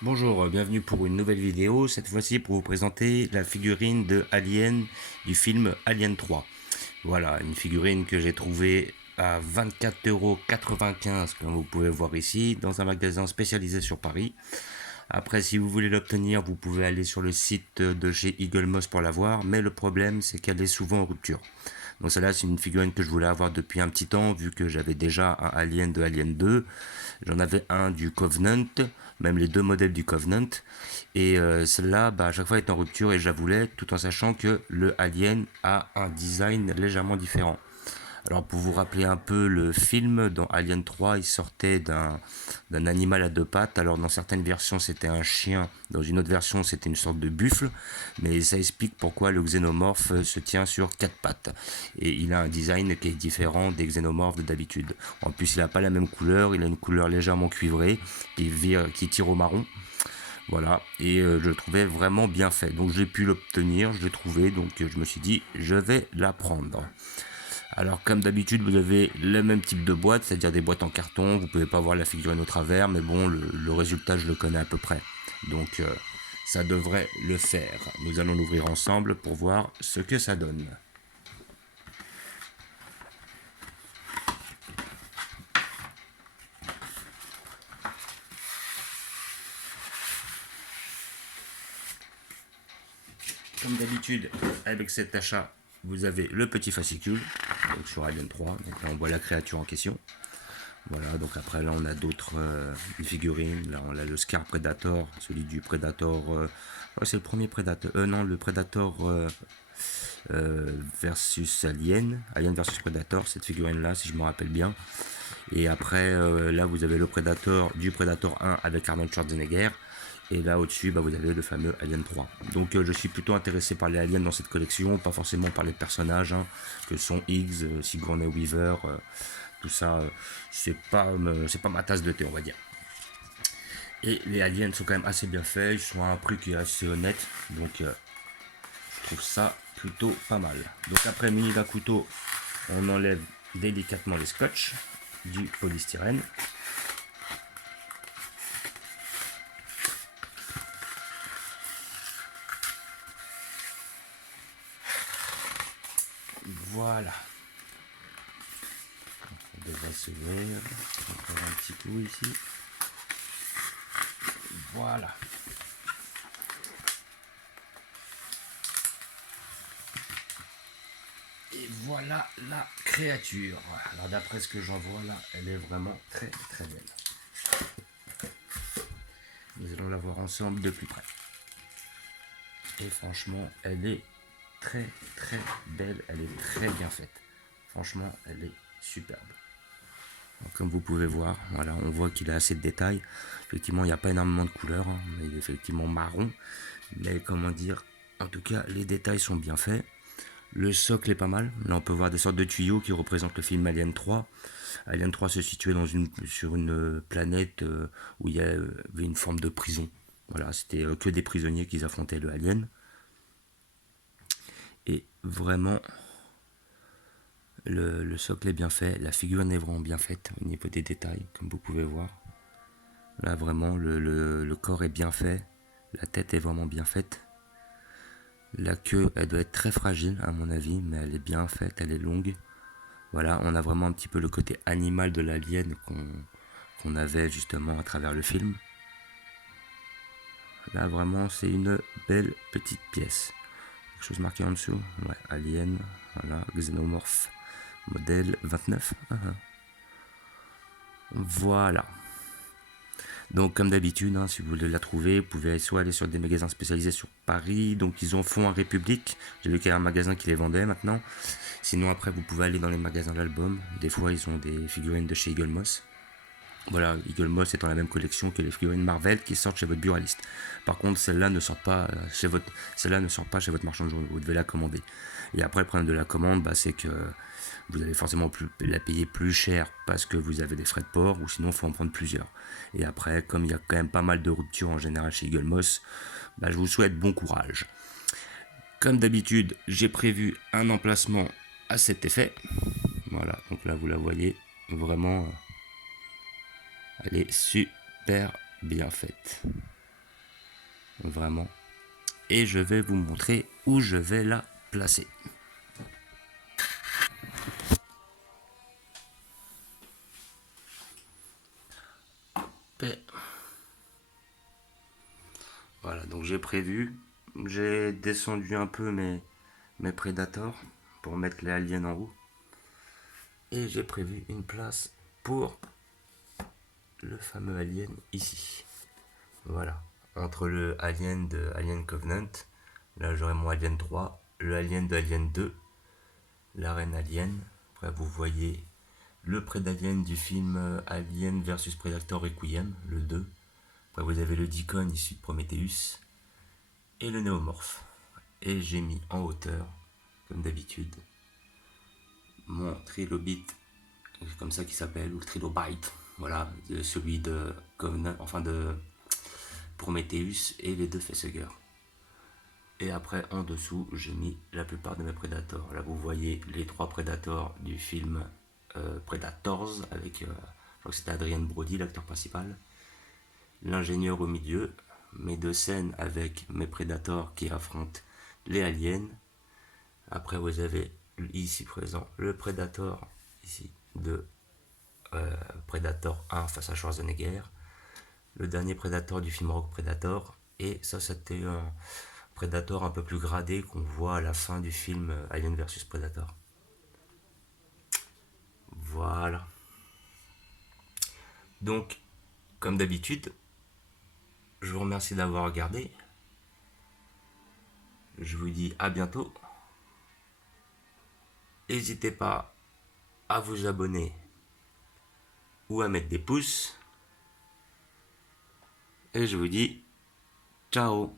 Bonjour, bienvenue pour une nouvelle vidéo, cette fois-ci pour vous présenter la figurine de Alien du film Alien 3. Voilà, une figurine que j'ai trouvée à 24,95 € comme vous pouvez voir ici, dans un magasin spécialisé sur Paris. Après, si vous voulez l'obtenir, vous pouvez aller sur le site de chez Eagle Moss pour l'avoir, mais le problème c'est qu'elle est souvent en rupture. Donc celle-là, c'est une figurine que je voulais avoir depuis un petit temps, vu que j'avais déjà un Alien de Alien 2. J'en avais un du Covenant, même les deux modèles du Covenant. Et celle-là, à chaque fois, est en rupture et je la voulais, tout en sachant que le Alien a un design légèrement différent. Alors pour vous rappeler un peu le film, dans Alien 3, il sortait d'un animal à deux pattes. Alors dans certaines versions c'était un chien, dans une autre version c'était une sorte de buffle, mais ça explique pourquoi le xénomorphe se tient sur quatre pattes. Et il a un design qui est différent des xénomorphes d'habitude. En plus il n'a pas la même couleur, il a une couleur légèrement cuivrée qui tire au marron. Voilà, et je le trouvais vraiment bien fait. Donc j'ai pu l'obtenir, je l'ai trouvé, donc je me suis dit je vais la prendre. Alors comme d'habitude vous avez le même type de boîte, c'est-à-dire des boîtes en carton, vous pouvez pas voir la figurine au travers, mais bon le résultat je le connais à peu près. Donc ça devrait le faire. Nous allons l'ouvrir ensemble pour voir ce que ça donne. Comme d'habitude avec cet achat, vous avez le petit fascicule, donc sur Alien 3, donc là on voit la créature en question. Voilà, donc après là on a d'autres figurines. Là on a le Scar Predator, celui du Predator. C'est le premier Predator. Non, le Predator versus Alien. Alien versus Predator, cette figurine là, si je me rappelle bien. Et après là vous avez le Predator du Predator 1 avec Arnold Schwarzenegger. Et là au-dessus, vous avez le fameux Alien 3. Donc je suis plutôt intéressé par les aliens dans cette collection, pas forcément par les personnages, que sont Higgs, Sigourney Weaver, tout ça, c'est pas ma tasse de thé, on va dire. Et les aliens sont quand même assez bien faits, ils sont à un prix qui est assez honnête, donc je trouve ça plutôt pas mal. Donc après, muni d'un couteau, on enlève délicatement les scotch du polystyrène. Voilà. On devrait s'ouvrir. Encore un petit coup ici. Voilà. Et voilà la créature. Alors d'après ce que j'en vois là, elle est vraiment très très belle. Nous allons la voir ensemble de plus près. Et franchement, elle est très très belle, elle est très bien faite. Franchement, elle est superbe. Alors, comme vous pouvez voir, voilà, on voit qu'il a assez de détails. Effectivement, il n'y a pas énormément de couleurs, mais il est effectivement marron. Mais comment dire, en tout cas, les détails sont bien faits. Le socle est pas mal. Là, on peut voir des sortes de tuyaux qui représentent le film Alien 3. Alien 3 se situait sur une planète où il y avait une forme de prison. Voilà, c'était que des prisonniers qui affrontaient le Alien. Et vraiment, le socle est bien fait. La figurine est vraiment bien faite au niveau des détails, comme vous pouvez voir. Là, vraiment, le corps est bien fait. La tête est vraiment bien faite. La queue, elle doit être très fragile à mon avis, mais elle est bien faite, elle est longue. Voilà, on a vraiment un petit peu le côté animal de l'alien qu'on avait justement à travers le film. Là, vraiment, c'est une belle petite pièce. Quelque chose marqué en dessous. Ouais, Alien, voilà, Xénomorphe, modèle 29. Voilà. Donc, comme d'habitude, si vous voulez la trouver, vous pouvez soit aller sur des magasins spécialisés sur Paris. Donc, ils en font en République. J'ai vu qu'il y a un magasin qui les vendait maintenant. Sinon, après, vous pouvez aller dans les magasins d'albums. Des fois, ils ont des figurines de chez Eagle Moss. Voilà, Eagle Moss est dans la même collection que les figurines Marvel qui sortent chez votre buraliste. Par contre, celle-là ne sort pas chez votre marchand de journaux. Vous devez la commander. Et après, le problème de la commande, c'est que vous allez forcément la payer plus cher parce que vous avez des frais de port, ou sinon il faut en prendre plusieurs. Et après, comme il y a quand même pas mal de ruptures en général chez Eagle Moss, je vous souhaite bon courage. Comme d'habitude, j'ai prévu un emplacement à cet effet. Voilà, donc là vous la voyez, vraiment, elle est super bien faite. vraiment. Et je vais vous montrer où je vais la placer. Voilà, donc j'ai descendu un peu mes Predators pour mettre les aliens en haut. Et j'ai prévu une place pour le fameux alien ici. Voilà, entre le alien de Alien Covenant, là j'aurai mon alien 3, le alien de Alien 2, la reine alien. Après vous voyez le prédalien du film Alien versus Predator Requiem, le 2. Après vous avez le Deacon issu de Prometheus et le néomorphe. Et j'ai mis en hauteur, comme d'habitude, mon trilobite, comme ça qu'il s'appelle, ou le trilobite, voilà, celui de Covenant, enfin de Prometheus et les deux facehuggers. Et après, en dessous, j'ai mis la plupart de mes Predators. Là, vous voyez les 3 Predators du film Predators, avec, je crois que c'était Adrien Brody, l'acteur principal. L'ingénieur au milieu, mes 2 scènes avec mes Predators qui affrontent les aliens. Après, vous avez ici présent le Predator, ici, de Predator 1 face à Schwarzenegger. Le dernier Predator du film Rock Predator. Et ça, c'était un Predator un peu plus gradé qu'on voit à la fin du film Alien vs Predator. Voilà. Donc, comme d'habitude, je vous remercie d'avoir regardé. Je vous dis à bientôt. N'hésitez pas à vous abonner ou à mettre des pouces. Et je vous dis ciao.